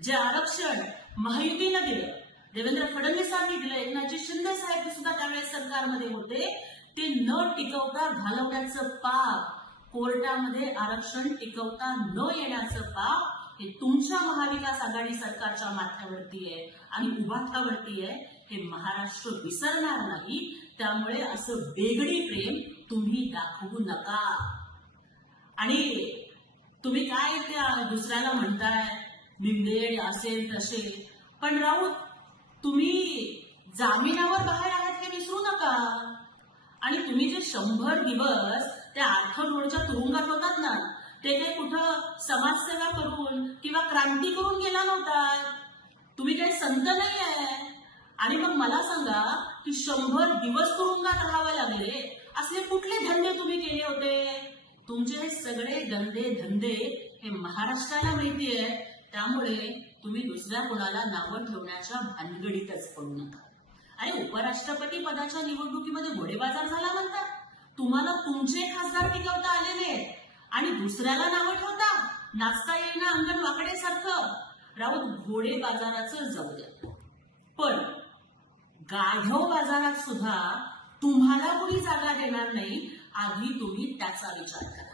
जे आरक्षण महायुतीनं दिलं, देवेंद्र फडणवीसांनी दिलं, एकनाथजी शिंदे साहेब सुद्धा त्यावेळेस सरकारमध्ये होते, ते न टिकवता घालवण्याचं पाप, कोर्टामध्ये आरक्षण टिकवता न येण्याचं पाप हे तुमच्या महाविकास आघाडी सरकारच्या माथ्यावरती आहे आणि उभाठावरती आहे. हे महाराष्ट्र विसरणार नाही. त्यामुळे असं वेगळी प्रेम तुम्ही दाखवू नका. आणि तुम्ही काय त्या दुसऱ्याला म्हणताय निंदेड असेल तसे, पण राऊत तुम्ही जामिनावर बाहेर आहात हे विसरू नका. आणि तुम्ही जे 100 दिवस त्या आर्थर रोडच्या तुरुंगात होतात ना, ते काही कुठं समाजसेवा करून किंवा क्रांती करून गेला नव्हता. तुम्ही काही संत नाही आहे. आणि मग मला सांगा की 100 दिवस तुरुंगात राहावे लागले, असले कुठले धंदे तुम्ही केले होते? तुमचे हे सगळे गंदे धंदे हे महाराष्ट्राला माहिती आहे. त्यामुळे तुम्ही दुसऱ्या कोणाला नावं ठेवण्याच्या भानगडीतच पडू नका. आणि उपराष्ट्रपती पदाच्या निवडणुकीमध्ये घोडेबाजार झाला म्हणतात. तुम्हाला तुमचे खासदार टिकवता आलेले आहेत आणि दुसऱ्याला नावं ठेवता. नाचता येईना अंगण वाकडेसारखं. राऊत घोडे बाजाराचं जाऊ द्या, पण गाढव बाजारात सुद्धा तुम्हाला कुणी जागा देणार नाही. आधी तुम्ही त्याचा विचार करा.